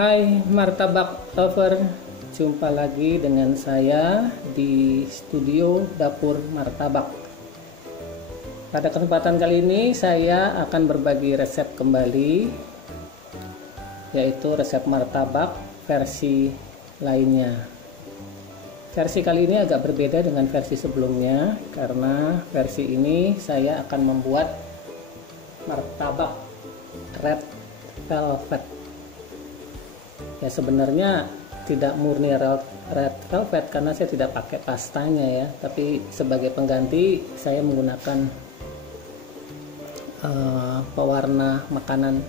Hai martabak lover, jumpa lagi dengan saya di studio dapur martabak. Pada kesempatan kali ini saya akan berbagi resep kembali, yaitu resep martabak versi lainnya. Versi kali ini agak berbeda dengan versi sebelumnya, karena versi ini saya akan membuat martabak red velvet. Ya sebenarnya tidak murni red velvet karena saya tidak pakai pastanya ya, tapi sebagai pengganti saya menggunakan pewarna makanan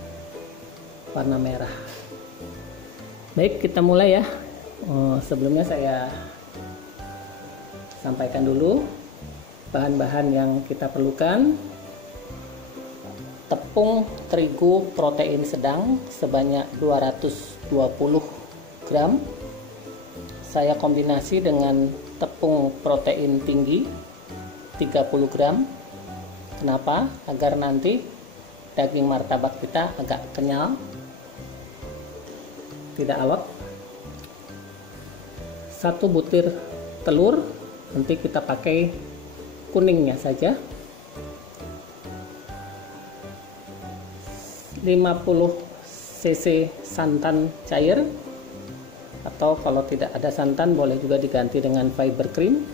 warna merah. Baik, kita mulai ya. Sebelumnya saya sampaikan dulu bahan-bahan yang kita perlukan. Tepung terigu protein sedang sebanyak 220 gram. Saya kombinasi dengan tepung protein tinggi 30 gram. Kenapa? Agar nanti daging martabak kita agak kenyal, tidak alot. 1 butir telur, nanti kita pakai kuningnya saja. 50 cc santan cair, atau kalau tidak ada santan boleh juga diganti dengan fiber cream.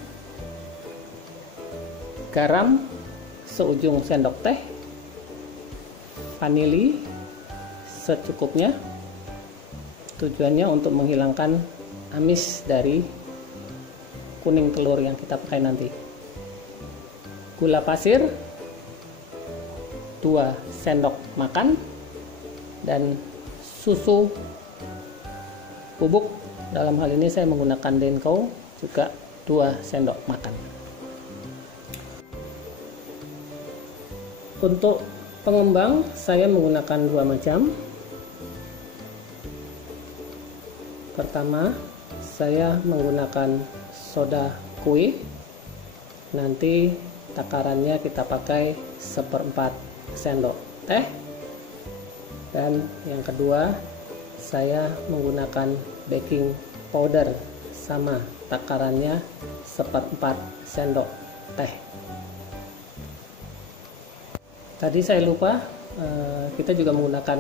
Garam seujung sendok teh. Vanili secukupnya, tujuannya untuk menghilangkan amis dari kuning telur yang kita pakai nanti. Gula pasir 2 sendok makan, dan susu bubuk, dalam hal ini saya menggunakan Denko, juga 2 sendok makan. Untuk pengembang saya menggunakan 2 macam. Pertama, saya menggunakan soda kue, nanti takarannya kita pakai 1/4 sendok teh. Dan yang kedua, saya menggunakan baking powder, sama takarannya 1/4 sendok teh. Tadi saya lupa, kita juga menggunakan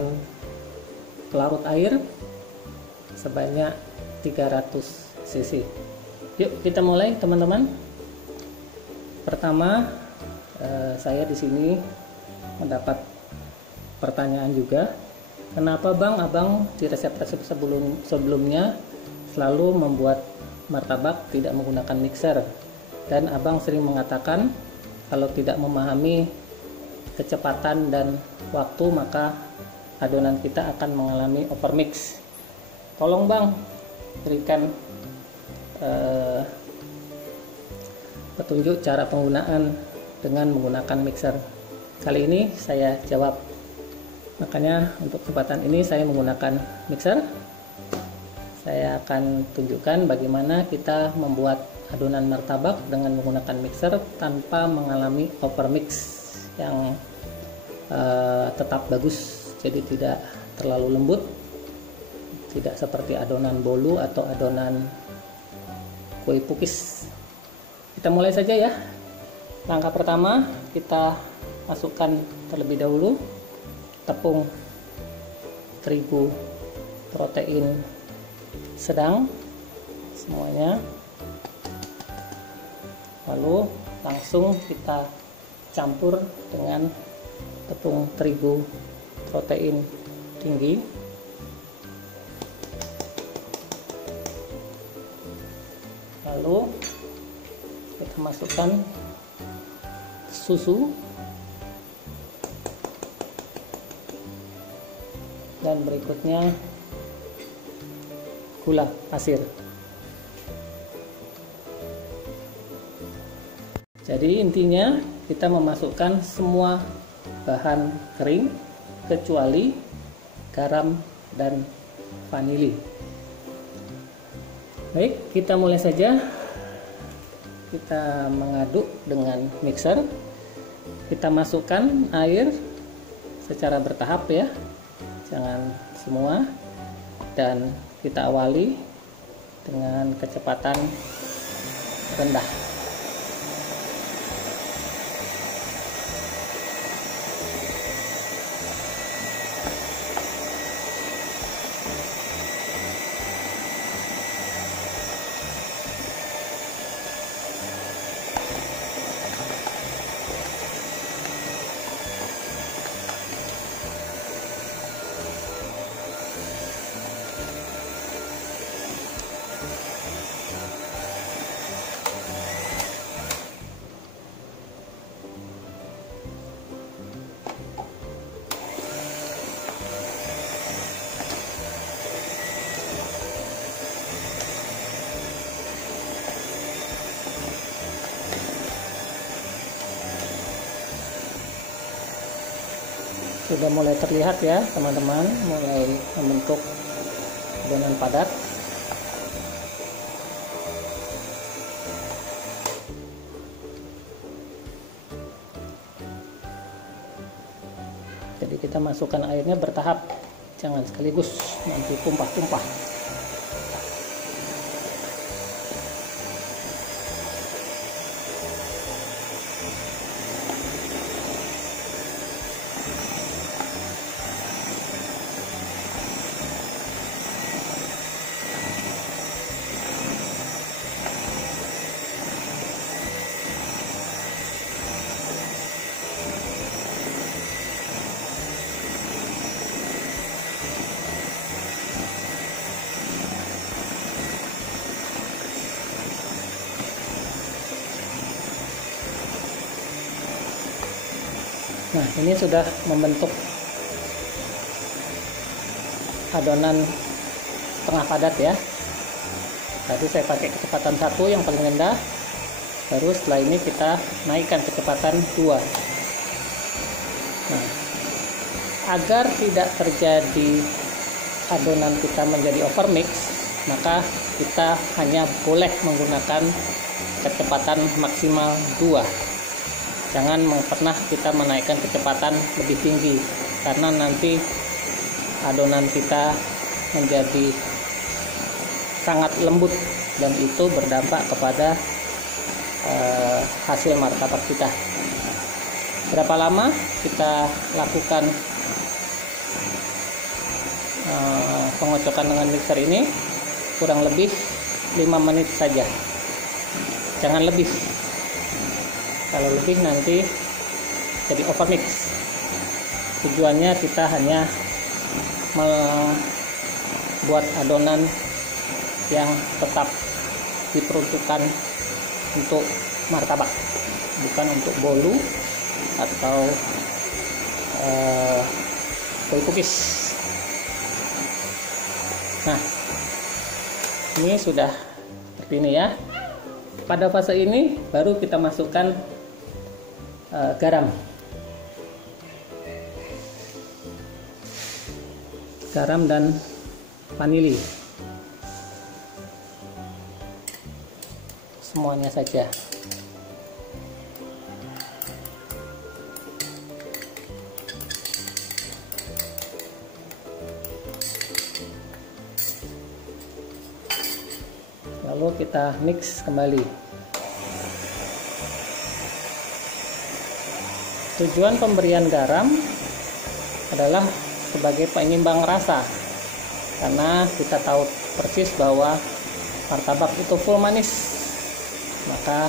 pelarut air sebanyak 300 cc. Yuk kita mulai teman-teman. Pertama, saya di sini mendapat pertanyaan juga, kenapa Bang Abang di resep-resep sebelumnya selalu membuat martabak tidak menggunakan mixer, dan Abang sering mengatakan kalau tidak memahami kecepatan dan waktu maka adonan kita akan mengalami overmix. Tolong Bang berikan petunjuk cara penggunaan dengan menggunakan mixer. Kali ini saya jawab. Makanya untuk kesempatan ini saya menggunakan mixer. Saya akan tunjukkan bagaimana kita membuat adonan martabak dengan menggunakan mixer tanpa mengalami overmix yang tetap bagus. Jadi tidak terlalu lembut, tidak seperti adonan bolu atau adonan kue pukis. Kita mulai saja ya. Langkah pertama, kita masukkan terlebih dahulu tepung terigu protein sedang semuanya, lalu langsung kita campur dengan tepung terigu protein tinggi. Lalu kita masukkan susu dan berikutnya gula pasir. Jadi intinya kita memasukkan semua bahan kering kecuali garam dan vanili. Baik, kita mulai saja. Kita mengaduk dengan mixer. Kita masukkan air secara bertahap ya, jangan semua. dan kita awali dengan kecepatan rendah. Sudah mulai terlihat ya teman-teman, mulai membentuk adonan padat. Jadi kita masukkan airnya bertahap, jangan sekaligus nanti tumpah-tumpah. Nah, ini sudah membentuk adonan setengah padat ya. Tadi saya pakai kecepatan 1 yang paling rendah. Baru setelah ini kita naikkan kecepatan 2. Nah, agar tidak terjadi adonan kita menjadi overmix, maka kita hanya boleh menggunakan kecepatan maksimal 2. Jangan pernah kita menaikkan kecepatan lebih tinggi, karena nanti adonan kita menjadi sangat lembut dan itu berdampak kepada hasil martabak kita. Berapa lama kita lakukan pengocokan dengan mixer ini? Kurang lebih 5 menit saja, jangan lebih. Kalau lebih nanti jadi overmix. Tujuannya kita hanya membuat adonan yang tetap diperuntukkan untuk martabak, bukan untuk bolu atau kue cookies. Nah, ini sudah seperti ini ya. Pada fase ini baru kita masukkan garam dan vanili, semuanya saja. Lalu kita mix kembali. Tujuan pemberian garam adalah sebagai penyimbang rasa, karena kita tahu persis bahwa martabak itu full manis, maka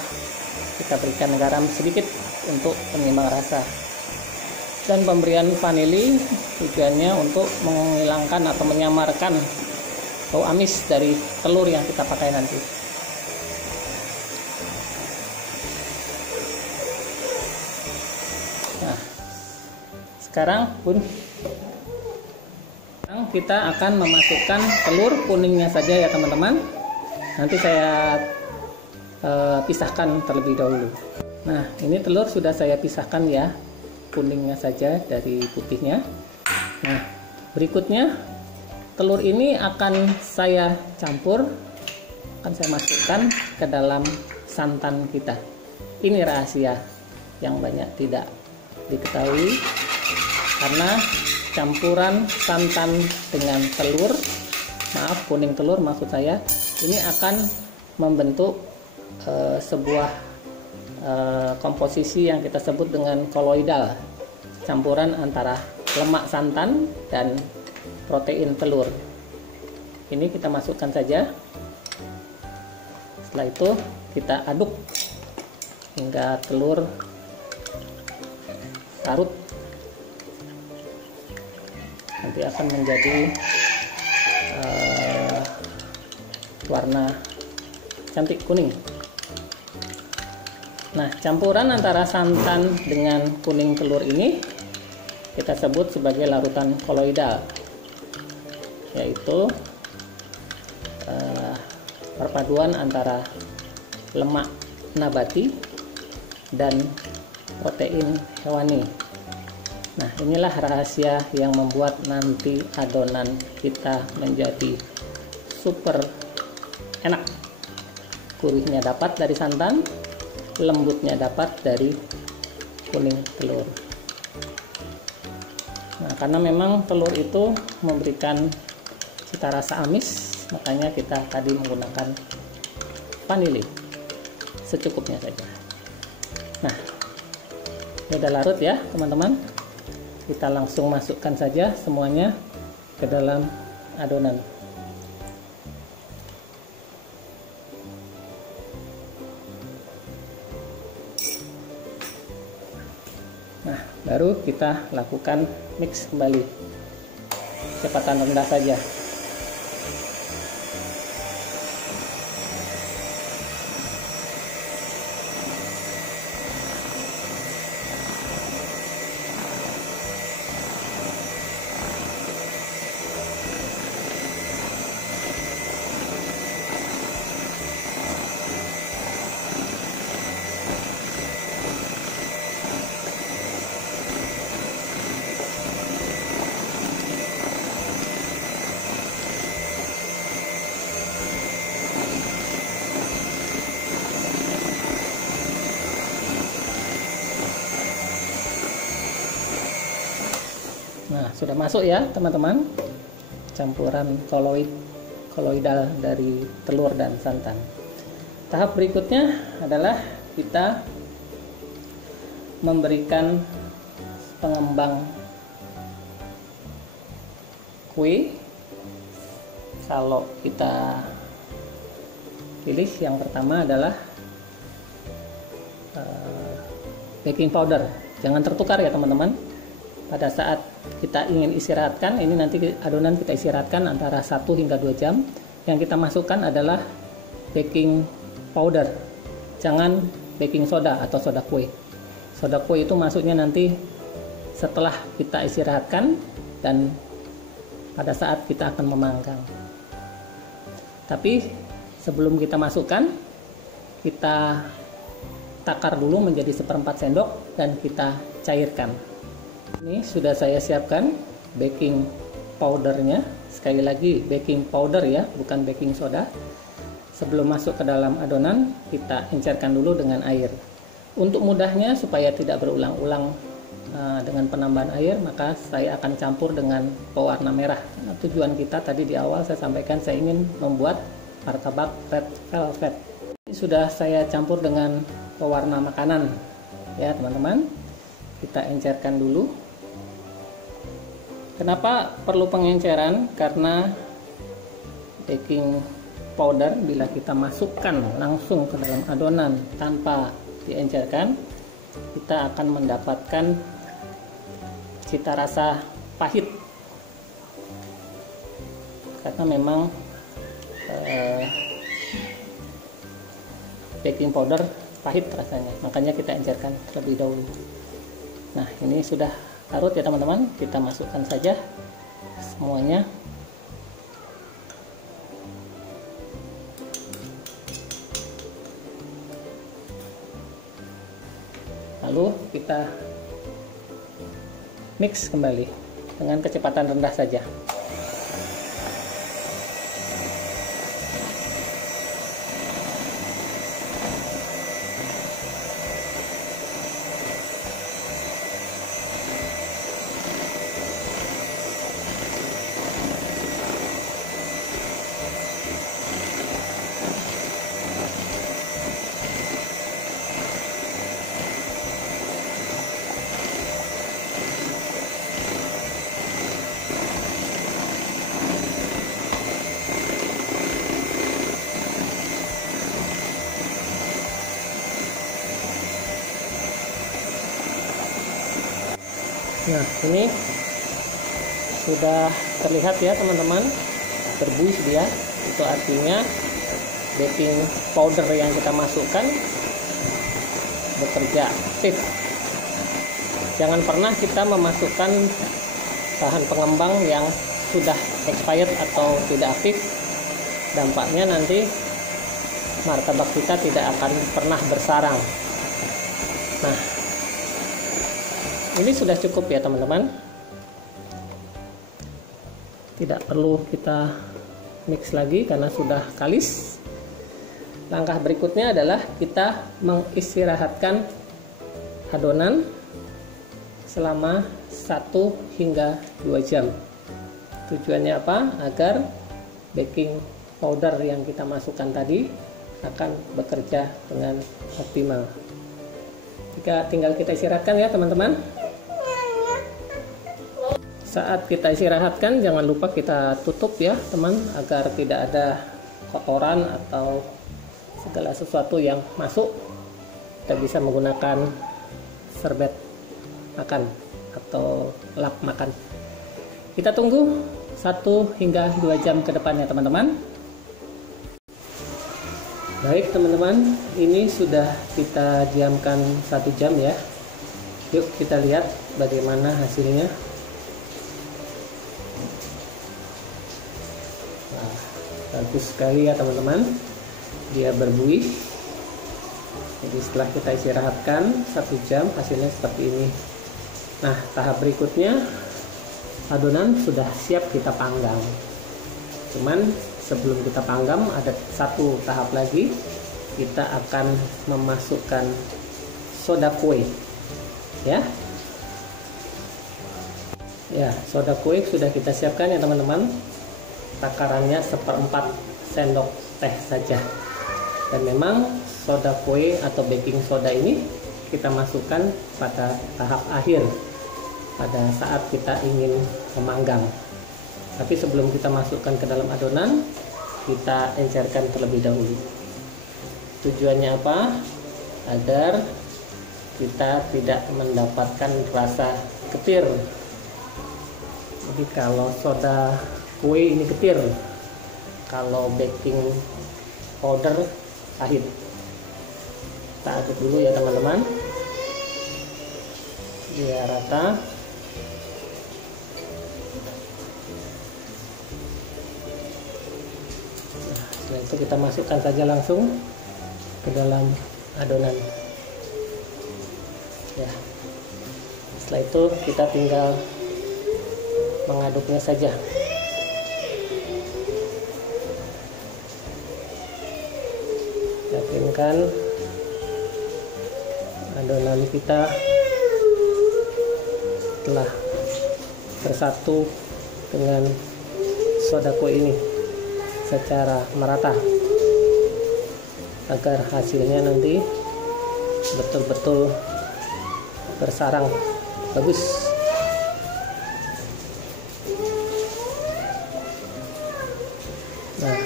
kita berikan garam sedikit untuk penyimbang rasa. Dan pemberian vanili tujuannya untuk menghilangkan atau menyamarkan bau amis dari telur yang kita pakai nanti. Nah, sekarang kita akan memasukkan telur kuningnya saja ya teman-teman. Nanti saya pisahkan terlebih dahulu. Nah, ini telur sudah saya pisahkan ya, kuningnya saja dari putihnya. Nah, berikutnya telur ini akan saya campur, akan saya masukkan ke dalam santan kita. Ini rahasia yang banyak tidak diketahui, karena campuran santan dengan telur maaf, kuning telur maksud saya, ini akan membentuk sebuah komposisi yang kita sebut dengan koloidal, campuran antara lemak santan dan protein telur. Ini kita masukkan saja. Setelah itu kita aduk hingga telur larut. Nanti akan menjadi warna cantik kuning. Nah, campuran antara santan dengan kuning telur ini kita sebut sebagai larutan koloidal, yaitu perpaduan antara lemak nabati dan protein hewani. Nah, inilah rahasia yang membuat nanti adonan kita menjadi super enak. Gurihnya dapat dari santan, lembutnya dapat dari kuning telur. Nah, karena memang telur itu memberikan cita rasa amis, makanya kita tadi menggunakan vanili secukupnya saja. Nah, ini udah larut ya teman-teman. Kita langsung masukkan saja semuanya ke dalam adonan. Nah, baru kita lakukan mix kembali. Kecepatan rendah saja. Nah, sudah masuk ya teman-teman, campuran koloidal dari telur dan santan. Tahap berikutnya adalah kita memberikan pengembang kue. Kalau kita pilih, yang pertama adalah baking powder. Jangan tertukar ya teman-teman. Pada saat kita ingin istirahatkan, ini nanti adonan kita istirahatkan antara 1 hingga 2 jam. Yang kita masukkan adalah baking powder. Jangan baking soda atau soda kue. Soda kue itu masuknya nanti setelah kita istirahatkan dan pada saat kita akan memanggang. Tapi sebelum kita masukkan, kita takar dulu menjadi 1/4 sendok dan kita cairkan. Ini sudah saya siapkan baking powdernya. Sekali lagi baking powder ya, bukan baking soda. Sebelum masuk ke dalam adonan, kita encerkan dulu dengan air. Untuk mudahnya supaya tidak berulang-ulang dengan penambahan air, maka saya akan campur dengan pewarna merah. Nah, tujuan kita tadi di awal saya sampaikan, saya ingin membuat martabak red velvet. Ini sudah saya campur dengan pewarna makanan ya teman-teman. Kita encerkan dulu. Kenapa perlu pengenceran? Karena baking powder bila kita masukkan langsung ke dalam adonan tanpa diencerkan, kita akan mendapatkan cita rasa pahit. Karena memang baking powder pahit rasanya, makanya kita encerkan terlebih dahulu. Nah, ini sudah larut ya teman-teman, kita masukkan saja semuanya. Lalu kita mix kembali dengan kecepatan rendah saja. Nah, ini sudah terlihat ya teman-teman, berbuih dia. Itu artinya baking powder yang kita masukkan bekerja aktif. Jangan pernah kita memasukkan bahan pengembang yang sudah expired atau tidak aktif. Dampaknya nanti martabak kita tidak akan pernah bersarang. Nah, ini sudah cukup ya teman-teman. Tidak perlu kita mix lagi karena sudah kalis. Langkah berikutnya adalah kita mengistirahatkan adonan selama 1 hingga 2 jam. Tujuannya apa? Agar baking powder yang kita masukkan tadi akan bekerja dengan optimal. Tinggal kita istirahatkan ya teman-teman. Saat kita istirahatkan, jangan lupa kita tutup ya teman, agar tidak ada kotoran atau segala sesuatu yang masuk. Kita bisa menggunakan serbet makan atau lap makan. Kita tunggu 1 hingga 2 jam ke depannya teman-teman. Baik teman-teman, ini sudah kita diamkan 1 jam ya. Yuk kita lihat bagaimana hasilnya. Nah, bagus sekali ya teman-teman, dia berbuih. Jadi setelah kita istirahatkan 1 jam, hasilnya seperti ini. Nah, tahap berikutnya adonan sudah siap kita panggang. Cuman sebelum kita panggang ada satu tahap lagi, kita akan memasukkan soda kue ya. Ya, soda kue sudah kita siapkan ya teman-teman. Takarannya 1/4 sendok teh saja. Dan memang soda kue atau baking soda ini kita masukkan pada tahap akhir, pada saat kita ingin memanggang. Tapi sebelum kita masukkan ke dalam adonan, kita encerkan terlebih dahulu. Tujuannya apa? Agar kita tidak mendapatkan rasa getir. Jadi kalau soda kue ini getir, kalau baking powder pahit. Kita aduk dulu ya teman-teman, biar rata. Setelah itu kita masukkan saja langsung ke dalam adonan ya. Setelah itu kita tinggal mengaduknya saja. Yakinkan adonan kita telah bersatu dengan soda kue ini secara merata, agar hasilnya nanti betul-betul bersarang bagus. Nah,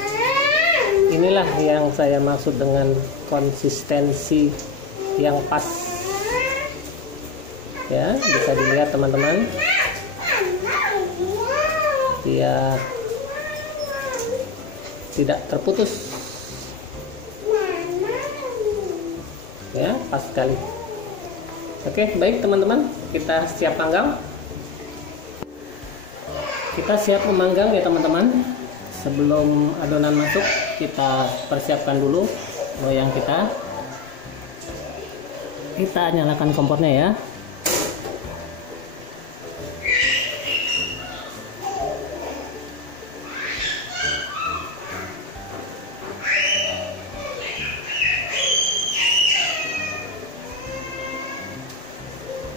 inilah yang saya maksud dengan konsistensi yang pas ya. Bisa dilihat teman-teman, dia tidak terputus ya, pas sekali. Oke, baik teman-teman, kita siap panggang. Kita siap memanggang ya teman-teman. Sebelum adonan masuk, kita persiapkan dulu loyang kita. Kita nyalakan kompornya ya.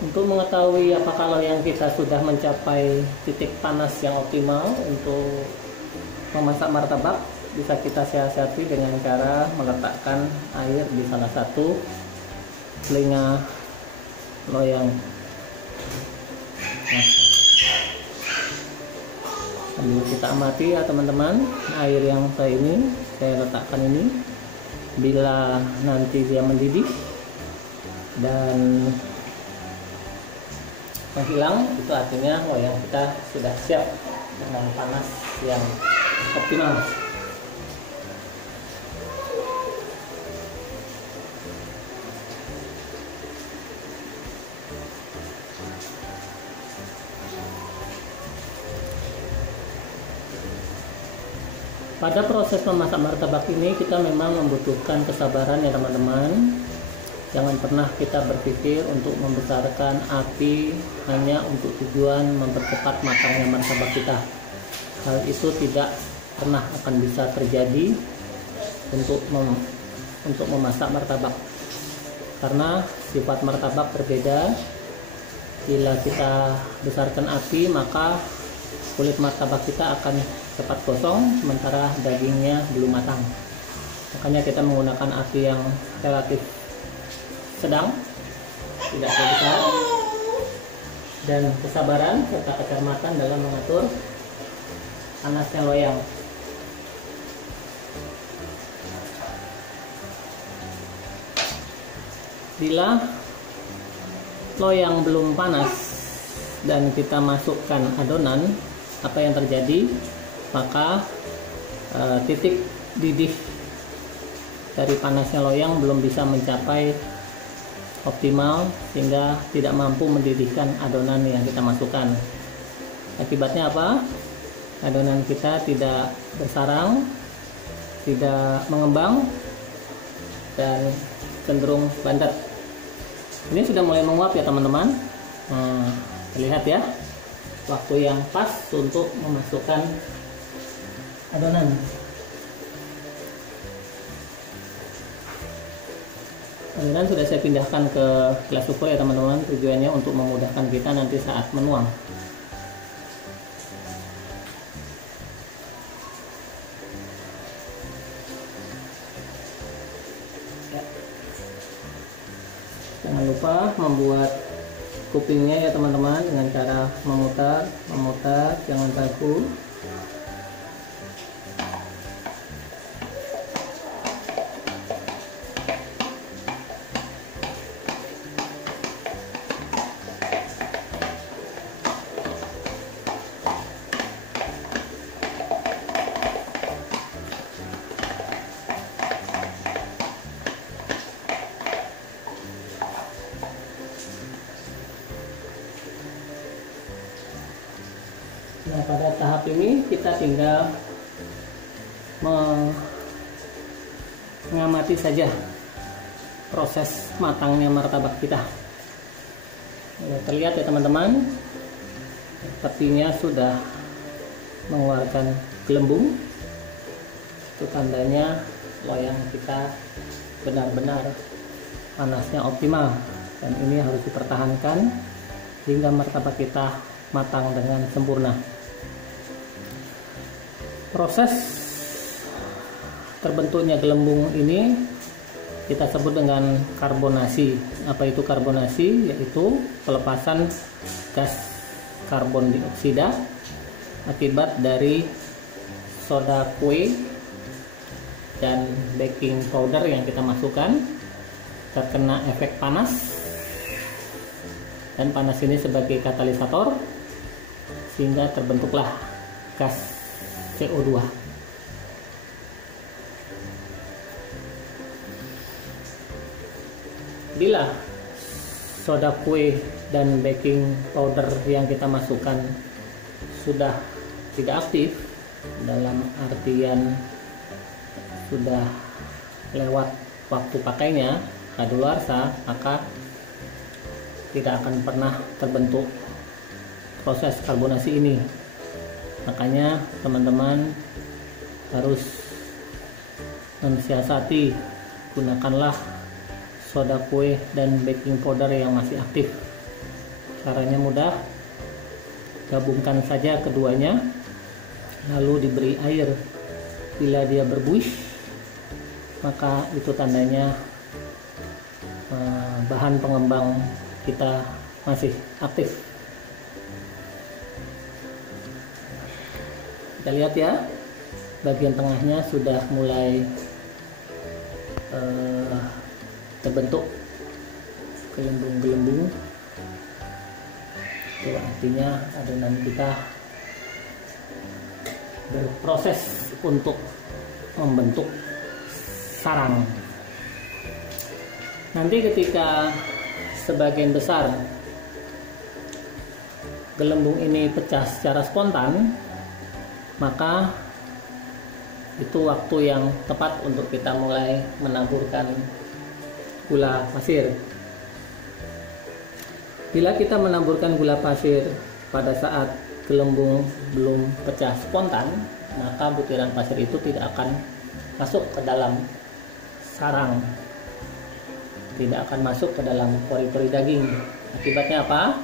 Untuk mengetahui apakah loyang kita sudah mencapai titik panas yang optimal untuk memasak martabak, bisa kita siasati dengan cara meletakkan air di salah satu telinga loyang. Nah, sambil kita amati ya teman-teman, air yang saya letakkan ini, bila nanti dia mendidih dan menghilang, itu artinya loyang kita sudah siap dengan panas yang optimal. Pada proses memasak martabak ini kita memang membutuhkan kesabaran ya teman-teman. Jangan pernah kita berpikir untuk membesarkan api hanya untuk tujuan mempercepat matangnya martabak kita. Hal itu tidak pernah akan bisa terjadi untuk memasak martabak, karena sifat martabak berbeda. Bila kita besarkan api, maka kulit martabak kita akan cepat gosong, sementara dagingnya belum matang. Makanya kita menggunakan api yang relatif sedang, tidak terlalu besar, dan kesabaran serta kecermatan dalam mengatur panasnya loyang. Bila loyang belum panas dan kita masukkan adonan, apa yang terjadi? Maka titik didih dari panasnya loyang belum bisa mencapai optimal, sehingga tidak mampu mendidihkan adonan yang kita masukkan. Akibatnya apa? Adonan kita tidak bersarang, tidak mengembang, dan cenderung bantet. Ini sudah mulai menguap ya teman-teman. Terlihat ya, waktu yang pas untuk memasukkan adonan. Adonan sudah saya pindahkan ke gelas ukur ya teman-teman, tujuannya untuk memudahkan kita nanti saat menuang. Jangan lupa membuat kupingnya ya teman-teman dengan cara memutar, jangan kaku. Nah, pada tahap ini kita tinggal mengamati saja proses matangnya martabak kita. Terlihat ya teman-teman, sepertinya sudah mengeluarkan gelembung. Itu tandanya loyang kita benar-benar panasnya optimal, dan ini harus dipertahankan hingga martabak kita matang dengan sempurna. Proses terbentuknya gelembung ini kita sebut dengan karbonasi. Apa itu karbonasi? Yaitu pelepasan gas karbon dioksida akibat dari soda kue dan baking powder yang kita masukkan terkena efek panas, dan panas ini sebagai katalisator sehingga terbentuklah gas CO2. Bila soda kue dan baking powder yang kita masukkan sudah tidak aktif, dalam artian sudah lewat waktu pakainya, kadaluarsa, maka tidak akan pernah terbentuk proses karbonasi ini. Makanya teman-teman harus mensiasati, gunakanlah soda kue dan baking powder yang masih aktif. Caranya mudah, gabungkan saja keduanya, lalu diberi air. Bila dia berbuih, maka itu tandanya bahan pengembang kita masih aktif. Kita lihat ya, bagian tengahnya sudah mulai terbentuk gelembung-gelembung. Itu artinya adonan kita berproses untuk membentuk sarang. Nanti ketika sebagian besar gelembung ini pecah secara spontan, maka itu waktu yang tepat untuk kita mulai menaburkan gula pasir. Bila kita menaburkan gula pasir pada saat gelembung belum pecah spontan, maka butiran pasir itu tidak akan masuk ke dalam sarang, tidak akan masuk ke dalam pori-pori daging. Akibatnya apa?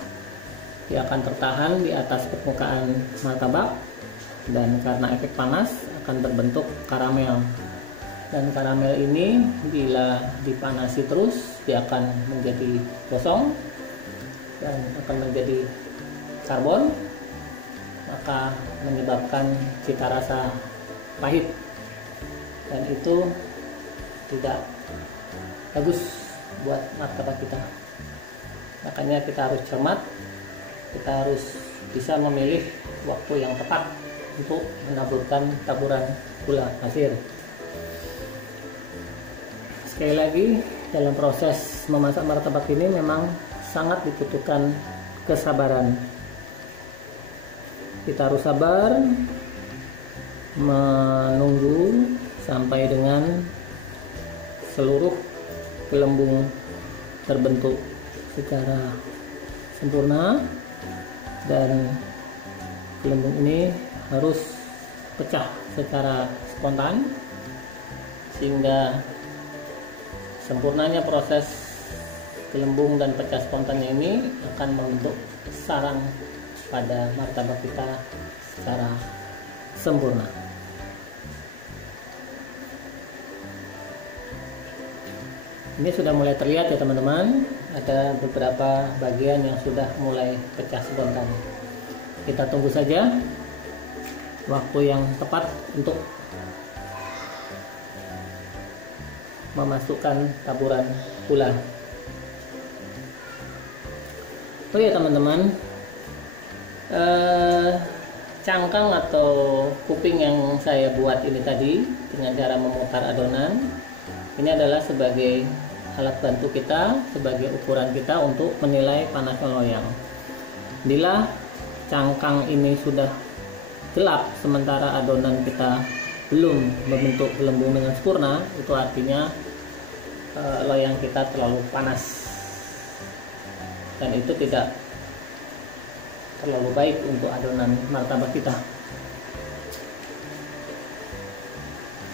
Dia akan tertahan di atas permukaan martabak, dan karena efek panas akan berbentuk karamel. Dan karamel ini bila dipanasi terus, dia akan menjadi gosong dan akan menjadi karbon, maka menyebabkan cita rasa pahit, dan itu tidak bagus buat martabak kita. Makanya kita harus cermat, kita harus bisa memilih waktu yang tepat untuk menaburkan taburan gula pasir. Sekali lagi, dalam proses memasak martabak ini memang sangat dibutuhkan kesabaran. Kita harus sabar menunggu sampai dengan seluruh gelembung terbentuk secara sempurna, dan gelembung ini harus pecah secara spontan sehingga sempurnanya proses gelembung dan pecah spontannya ini akan membentuk sarang pada martabak kita secara sempurna. Ini sudah mulai terlihat ya teman-teman, ada beberapa bagian yang sudah mulai pecah spontan. Kita tunggu saja waktu yang tepat untuk memasukkan taburan gula. Oh ya teman-teman, cangkang atau kuping yang saya buat ini tadi dengan cara memutar adonan, ini adalah sebagai alat bantu kita, sebagai ukuran kita untuk menilai panasnya loyang. Bila cangkang ini sudah gelap sementara adonan kita belum membentuk gelembung dengan sempurna, itu artinya loyang kita terlalu panas, dan itu tidak terlalu baik untuk adonan martabak kita.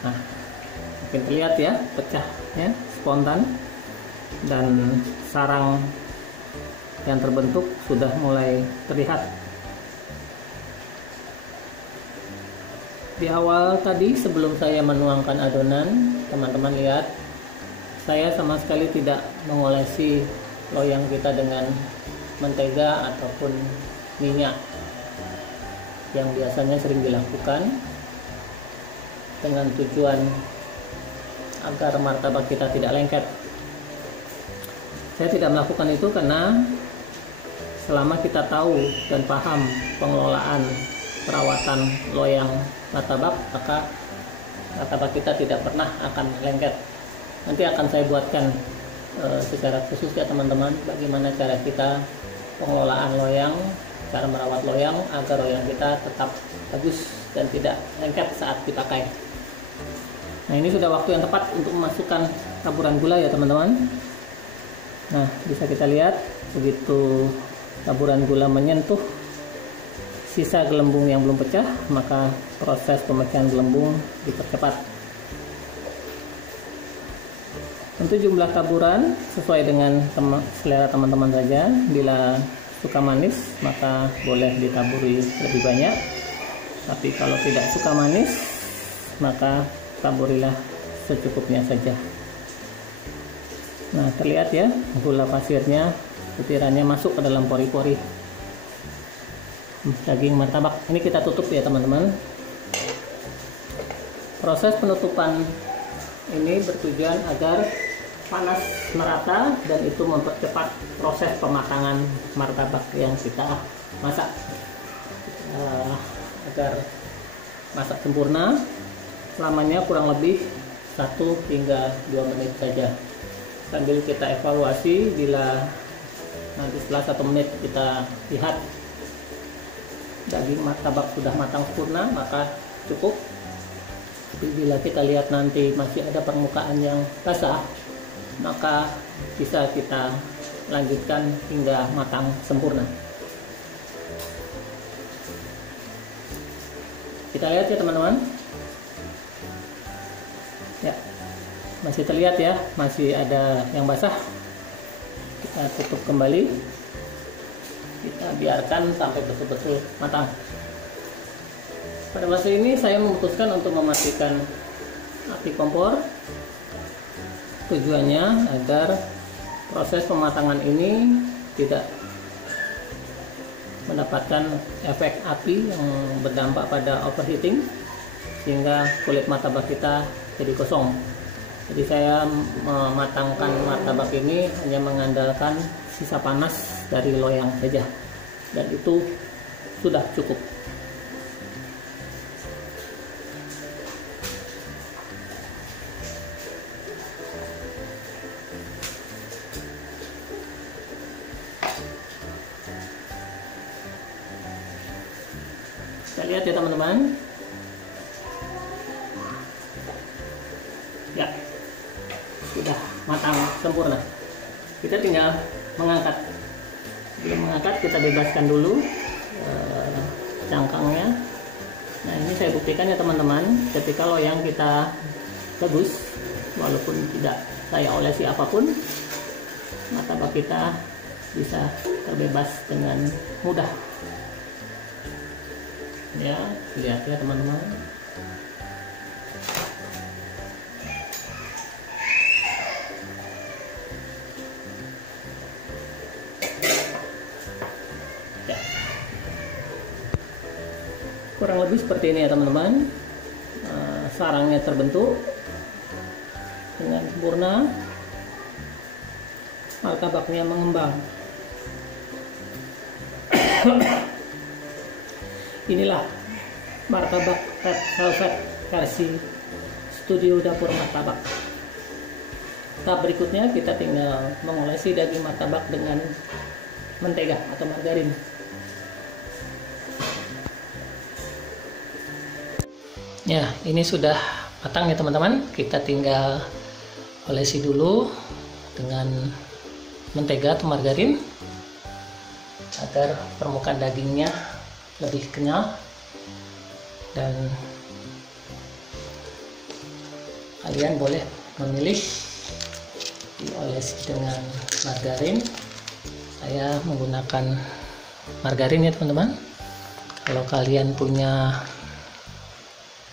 Nah, mungkin terlihat ya pecahnya spontan, dan sarang yang terbentuk sudah mulai terlihat. Di awal tadi sebelum saya menuangkan adonan, teman-teman lihat, saya sama sekali tidak mengolesi loyang kita dengan mentega ataupun minyak yang biasanya sering dilakukan dengan tujuan agar martabak kita tidak lengket. Saya tidak melakukan itu karena selama kita tahu dan paham pengelolaan perawatan loyang martabak, maka martabak kita tidak pernah akan lengket. Nanti akan saya buatkan secara khusus ya teman-teman, bagaimana cara kita pengelolaan loyang, cara merawat loyang agar loyang kita tetap bagus dan tidak lengket saat dipakai. Nah, ini sudah waktu yang tepat untuk memasukkan taburan gula ya teman-teman. Nah, bisa kita lihat begitu taburan gula menyentuh sisa gelembung yang belum pecah, maka proses pemecahan gelembung dipercepat. Tentu jumlah taburan sesuai dengan selera teman-teman saja. Bila suka manis, maka boleh ditaburi lebih banyak. Tapi kalau tidak suka manis, maka taburilah secukupnya saja. Nah, terlihat ya, gula pasirnya, butirannya masuk ke dalam pori-pori daging martabak. Ini kita tutup ya teman-teman. Proses penutupan ini bertujuan agar panas merata, dan itu mempercepat proses pematangan martabak yang kita masak. Agar masak sempurna, lamanya kurang lebih 1 hingga 2 menit saja. Sambil kita evaluasi, bila nanti setelah 1 menit kita lihat daging martabak sudah matang sempurna, maka cukup. Tapi bila kita lihat nanti masih ada permukaan yang basah, maka bisa kita lanjutkan hingga matang sempurna. Kita lihat ya teman-teman. Ya, masih terlihat ya, masih ada yang basah. Kita tutup kembali. Kita biarkan sampai betul-betul matang. Pada masa ini saya memutuskan untuk mematikan api kompor. Tujuannya agar proses pematangan ini tidak mendapatkan efek api yang berdampak pada overheating, sehingga kulit martabak kita jadi gosong. Jadi saya mematangkan martabak ini hanya mengandalkan sisa panas dari loyang saja, dan itu sudah cukup. Kita lihat ya teman-teman. Ya, sudah matang sempurna. Kita tinggal mengangkat. Sebelum mengangkat, kita bebaskan dulu cangkangnya. Nah, ini saya buktikan ya teman-teman, ketika loyang kita rebus, walaupun tidak saya olesi apapun, martabak kita bisa terbebas dengan mudah. Ya, lihat ya teman-teman. Ya, kurang lebih seperti ini ya teman-teman. Sarangnya terbentuk dengan sempurna, martabaknya mengembang. Inilah martabak red velvet versi Studio Dapur Martabak. Tahap berikutnya kita tinggal mengolesi daging martabak dengan mentega atau margarin. Ya, ini sudah matang ya teman-teman. Kita tinggal olesi dulu dengan mentega atau margarin agar permukaan dagingnya lebih kenyal, dan kalian boleh memilih diolesi dengan margarin. Saya menggunakan margarin ya teman-teman. Kalau kalian punya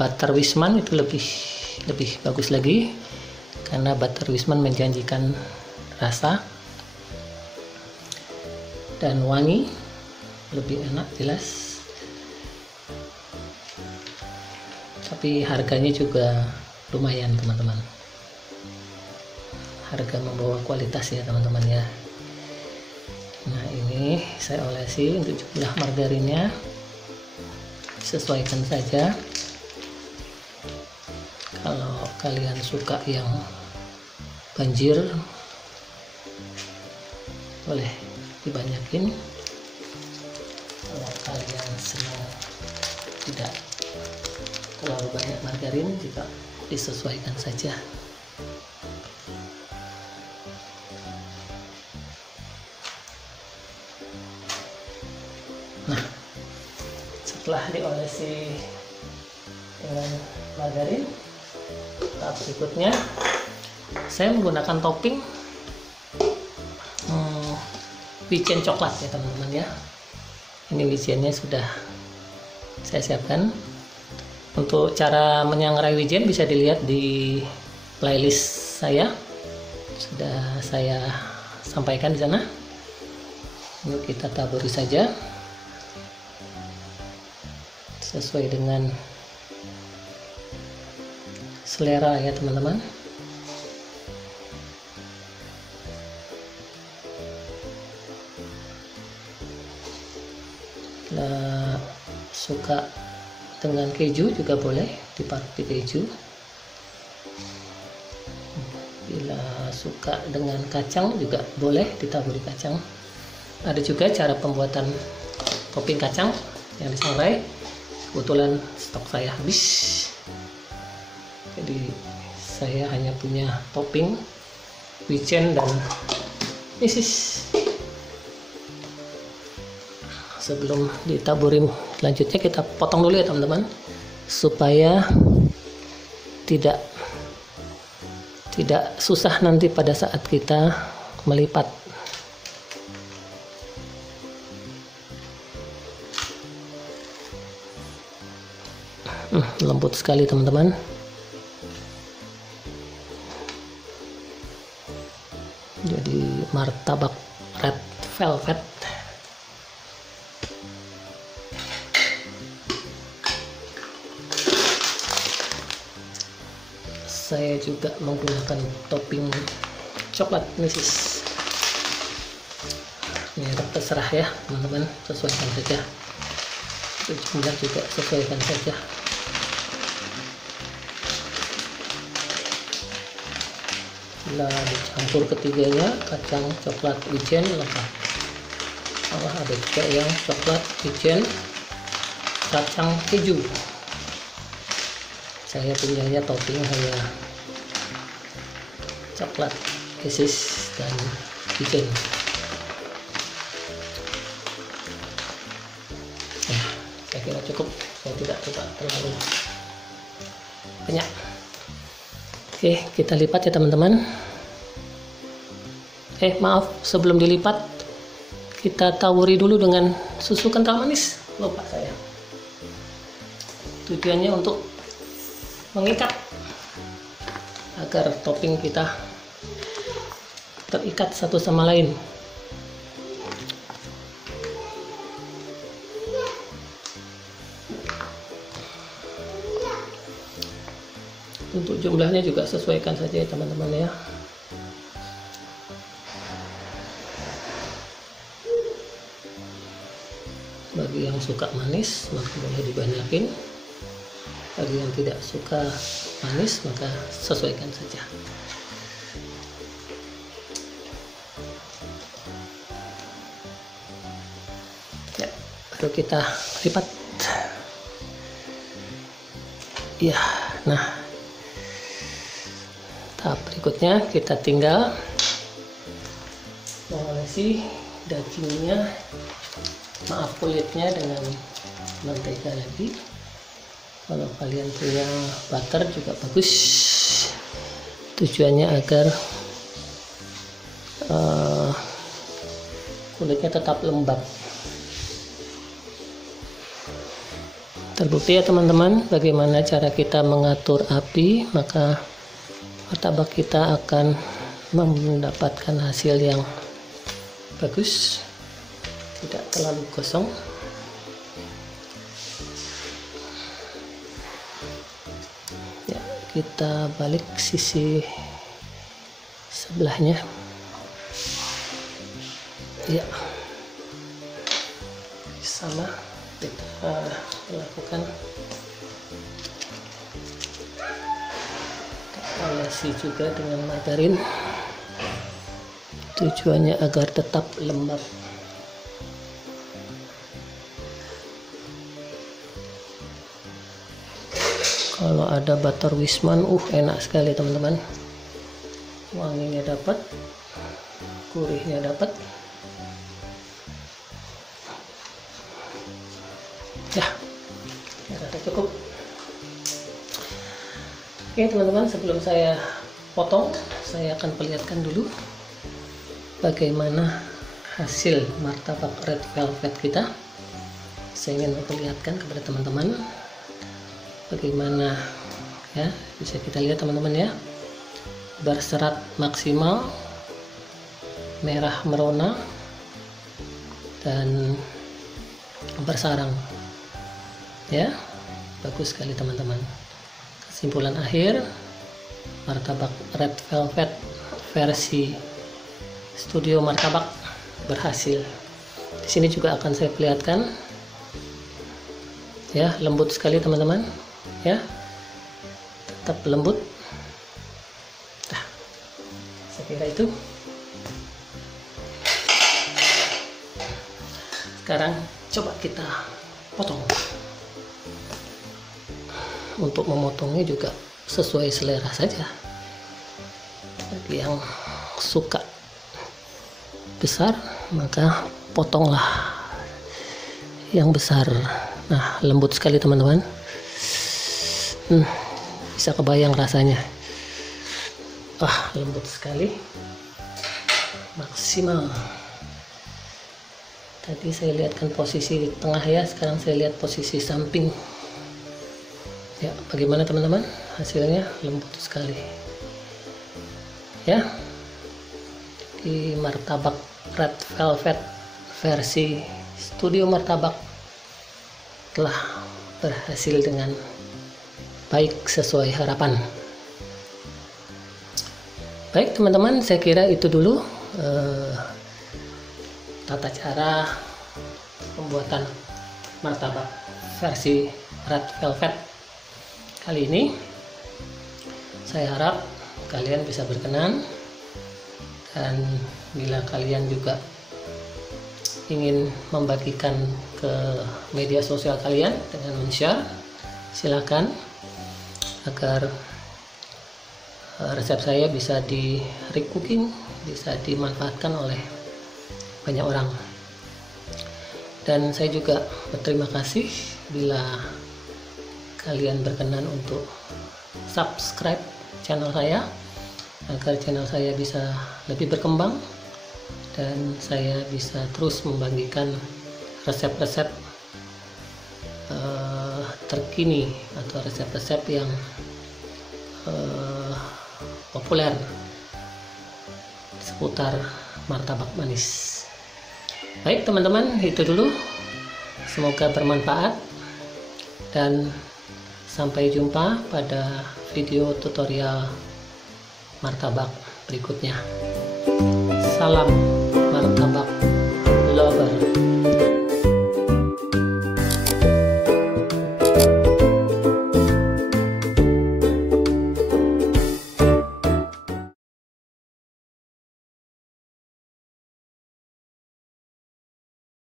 butter Wisman itu lebih bagus lagi, karena butter Wisman menjanjikan rasa dan wangi, lebih enak jelas. Tapi harganya juga lumayan teman-teman. Harga membawa kualitas ya teman-teman ya. Nah, ini saya olesi untuk jumlah margarinnya, sesuaikan saja. Kalau kalian suka yang banjir, boleh dibanyakin. Kalau kalian senang tidak terlalu banyak margarin, juga disesuaikan saja. Nah, setelah diolesi dengan margarin, tahap berikutnya saya menggunakan topping wijen coklat ya teman-teman ya. Ini wijennya sudah saya siapkan. Untuk cara menyangrai wijen bisa dilihat di playlist saya, sudah saya sampaikan di sana. Yuk kita taburi saja sesuai dengan selera ya teman-teman. Bila suka dengan keju juga boleh diparut di keju. Bila suka dengan kacang juga boleh ditaburi kacang. Ada juga cara pembuatan topping kacang yang disangrai. Kebetulan stok saya habis, jadi saya hanya punya topping wijen dan misis. Sebelum ditaburin, selanjutnya kita potong dulu ya teman-teman, supaya tidak susah nanti pada saat kita melipat. Lembut sekali teman-teman. Jadi martabak red velvet. Saya juga menggunakan topping coklat misis. Merek terserah ya teman-teman, sesuaikan saja. Jumlah juga sesuaikan saja. Setelah dicampur ketiganya, kacang, coklat, wijen lengkap. Ada juga yang coklat, wijen, kacang, keju. Saya punyanya topping hanya coklat, mesis, dan wijen. Saya kira cukup. Saya tidak coba terlalu banyak. Oke, kita lipat ya teman-teman. Maaf, sebelum dilipat kita taburi dulu dengan susu kental manis. Lupa saya. Tujuannya untuk mengikat agar topping kita terikat satu sama lain. Untuk jumlahnya juga sesuaikan saja ya teman-teman ya. Bagi yang suka manis maka boleh dibanyakin. Bagi yang tidak suka manis maka sesuaikan saja. Ya, baru kita lipat. Ya, nah tahap berikutnya kita tinggal mengolesi dagingnya, kulitnya dengan mentega lagi. Kalau kalian punya butter juga bagus, tujuannya agar kulitnya tetap lembab. Terbukti ya teman-teman bagaimana cara kita mengatur api, maka martabak kita akan mendapatkan hasil yang bagus, tidak terlalu gosong. Ya, kita balik sisi sebelahnya. Ya, sama kita lakukan. Olesi juga dengan margarin, tujuannya agar tetap lembab. Kalau ada butter Wisman, enak sekali teman-teman. Wanginya dapat, gurihnya dapat. Ya, rasa cukup. Oke teman-teman, sebelum saya potong, saya akan perlihatkan dulu bagaimana hasil martabak red velvet kita. Saya ingin memperlihatkan kepada teman-teman bagaimana ya, bisa kita lihat teman-teman ya, berserat maksimal, merah merona, dan bersarang ya, bagus sekali teman-teman. Kesimpulan akhir, martabak red velvet versi studio martabak berhasil. Di sini juga akan saya perlihatkan Ya, lembut sekali teman-teman. Ya, tetap lembut. Nah, saya kira itu. Sekarang coba kita potong. Untuk memotongnya juga sesuai selera saja. Bagi yang suka besar, maka potonglah yang besar. Nah, lembut sekali teman-teman. Bisa kebayang rasanya. Lembut sekali. Maksimal. Tadi saya lihatkan posisi tengah ya, sekarang saya lihat posisi samping. Ya, bagaimana teman-teman? Hasilnya lembut sekali. Ya. Di martabak red velvet versi Studio Martabak telah berhasil dengan baik sesuai harapan. Baik teman-teman, saya kira itu dulu tata cara pembuatan martabak versi red velvet kali ini. Saya harap kalian bisa berkenan, dan bila kalian juga ingin membagikan ke media sosial kalian dengan men-share, silakan, agar resep saya bisa di recooking, bisa dimanfaatkan oleh banyak orang. Dan saya juga berterima kasih bila kalian berkenan untuk subscribe channel saya, agar channel saya bisa lebih berkembang dan saya bisa terus membagikan resep-resep terkini atau resep-resep yang populer seputar martabak manis. Baik teman-teman, itu dulu. Semoga bermanfaat, dan sampai jumpa pada video tutorial martabak berikutnya. Salam